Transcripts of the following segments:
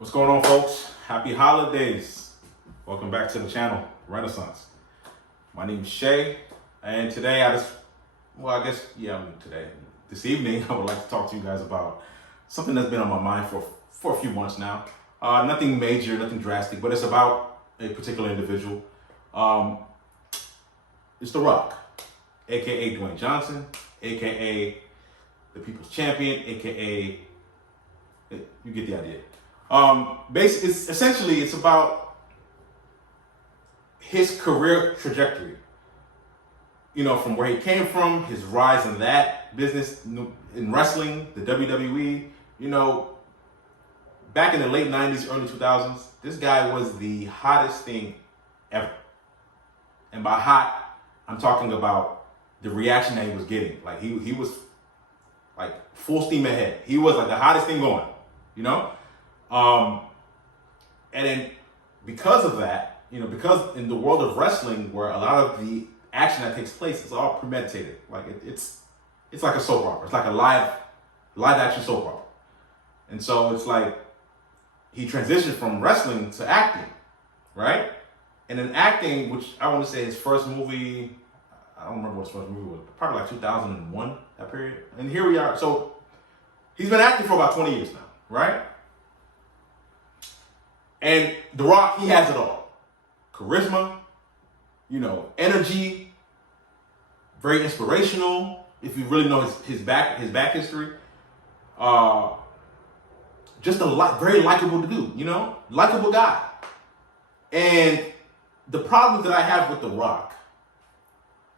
What's going on, folks? Happy holidays. Welcome back to the channel, Renaissance. My name's Shay, and today this evening, I would like to talk to you guys about something that's been on my mind for a few months now. Nothing major, nothing drastic, but it's about a particular individual. It's The Rock, aka Dwayne Johnson, aka the People's Champion, aka, you get the idea. It's about his career trajectory. You know, from where he came from, his rise in that business, in wrestling, the WWE. You know, back in the late 90s, early 2000s, this guy was the hottest thing ever. And by hot, I'm talking about the reaction that he was getting. Like, he was like full steam ahead. He was like the hottest thing going, you know? And then because of that, you know, because in the world of wrestling, where a lot of the action that takes place is all premeditated, like it's like a soap opera. It's like a live action soap opera. And so it's like he transitioned from wrestling to acting, right? And in acting, which I want to say his first movie, I don't remember what his first movie was, probably like 2001, that period. And here we are. So he's been acting for about 20 years now, right? And The Rock, he has it all. Charisma, you know, energy, very inspirational. If you really know his back history, just very likable dude, you know, likable guy. And the problems that I have with The Rock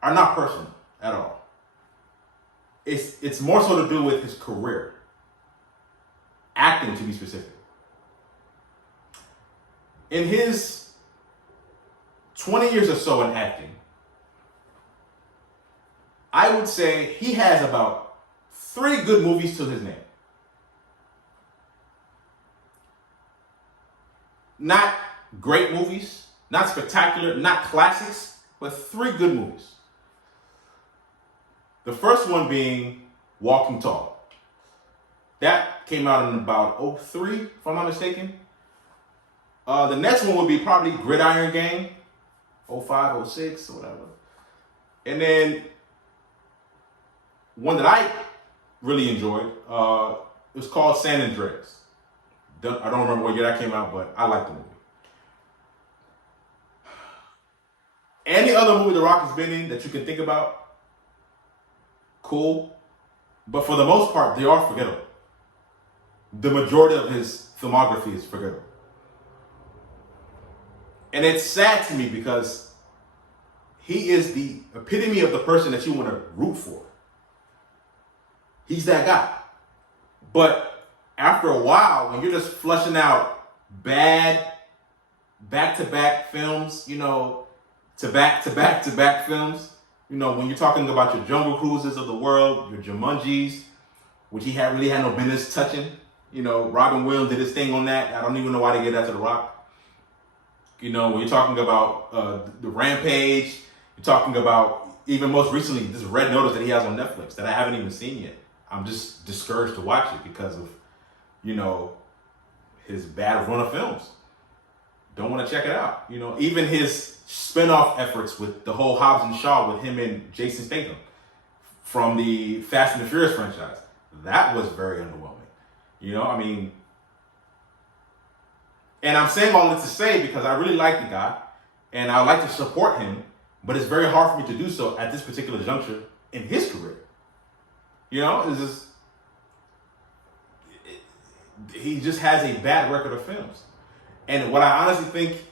are not personal at all. It's more so to do with his career, acting to be specific. In his 20 years or so in acting, I would say he has about 3 good movies to his name. Not great movies, not spectacular, not classics, but 3 good movies. The first one being Walking Tall. That came out in about 2003, if I'm not mistaken. The next one would be probably Gridiron Gang, 2005, 2006, or whatever. And then one that I really enjoyed, it was called San Andreas. I don't remember what year that came out, but I liked the movie. Any other movie The Rock has been in that you can think about, cool. But for the most part, they are forgettable. The majority of his filmography is forgettable. And it's sad to me because he is the epitome of the person that you want to root for. He's that guy. But after a while, when you're just flushing out bad back-to-back films, you know, to back films, you know, when you're talking about your Jungle Cruises of the world, your Jumanjis, which he really had no business touching. You know, Robin Williams did his thing on that. I don't even know why they gave that to The Rock. You know, when you're talking about the Rampage, you're talking about even most recently this Red Notice that he has on Netflix that I haven't even seen yet. I'm just discouraged to watch it because of, you know, his bad run of films. Don't want to check it out. You know, even his spin-off efforts with the whole Hobbs and Shaw with him and Jason Statham from the Fast and the Furious franchise. That was very underwhelming. You know, I mean, and I'm saying all this to say because I really like the guy and I like to support him, but it's very hard for me to do so at this particular juncture in his career. You know, he just has a bad record of films. And what I honestly think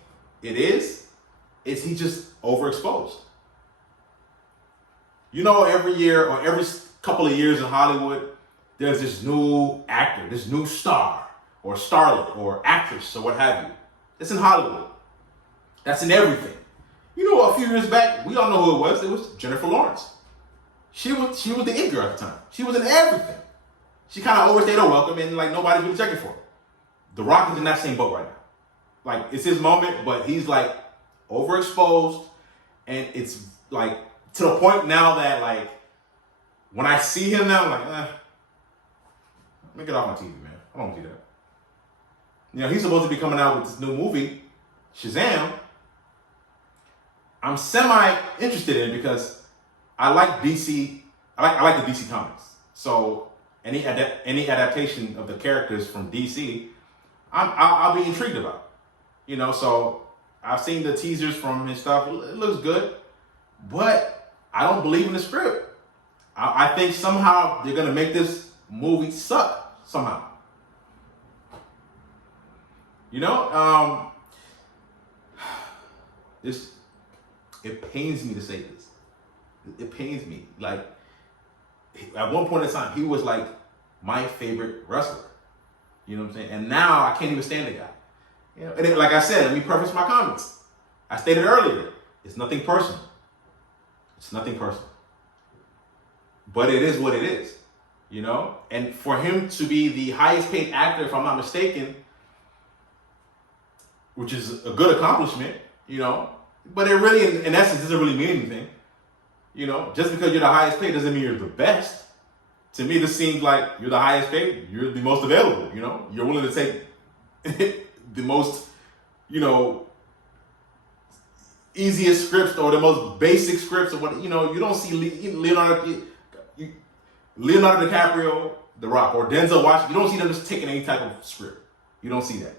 it is he just overexposed. You know, every year or every couple of years in Hollywood, there's this new actor, this new star, or starlet, or actress, or what have you. It's in Hollywood. That's in everything. You know, a few years back, we all know who it was. It was Jennifer Lawrence. She was the it girl at the time. She was in everything. She kind of overstayed her welcome, and like nobody really checking for her. The Rock is in that same boat right now. Like, it's his moment, but he's like overexposed, and it's like to the point now that like when I see him now, I'm like, let me get off my TV, man. I don't want to see that. You know, he's supposed to be coming out with this new movie, Shazam. I'm semi interested in it because I like DC. I like the DC comics. So any adaptation of the characters from DC, I'll be intrigued about. You know, so I've seen the teasers from his stuff. It looks good, but I don't believe in the script. I think somehow they're gonna make this movie suck somehow. You know, it pains me to say this. It pains me. Like, at one point in time, he was like my favorite wrestler. You know what I'm saying? And now I can't even stand the guy. You know, and it, like I said, let me preface my comments. I stated earlier, it's nothing personal. It's nothing personal. But it is what it is. You know? And for him to be the highest paid actor, if I'm not mistaken, which is a good accomplishment, you know, but it really, in essence, doesn't really mean anything. You know, just because you're the highest paid doesn't mean you're the best. To me, this seems like you're the highest paid. You're the most available, you know. You're willing to take the most, you know, easiest scripts or the most basic scripts or what, you know. You don't see Leonardo DiCaprio, The Rock, or Denzel Washington. You don't see them just taking any type of script. You don't see that.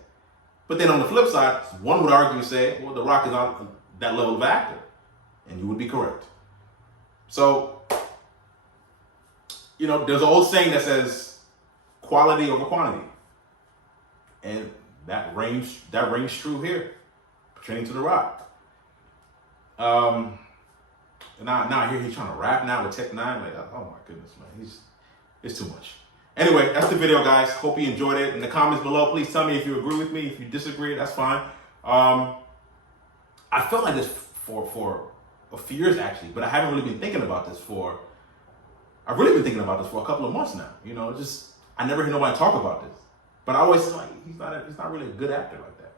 But then on the flip side, one would argue and say, well, The Rock is on that level of actor. And you would be correct. So, you know, there's an old saying that says quality over quantity. And that rings true here, pertaining to The Rock. And now I hear he's trying to rap now with Tech 9. Like, oh my goodness, man. It's too much. Anyway, that's the video, guys. Hope you enjoyed it. In the comments below, please tell me if you agree with me. If you disagree, that's fine. I felt like this for a few years, actually, but I haven't really been thinking about this I've really been thinking about this for a couple of months now. You know, I never hear nobody talk about this. But I always feel like he's not really a good actor like that.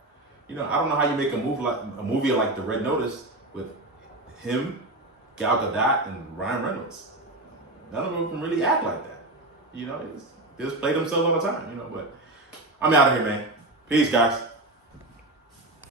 You know, I don't know how you make a movie like The Red Notice with him, Gal Gadot, and Ryan Reynolds. None of them can really act like that. You know, they just play themselves all the time, you know, but I'm out of here, man. Peace, guys.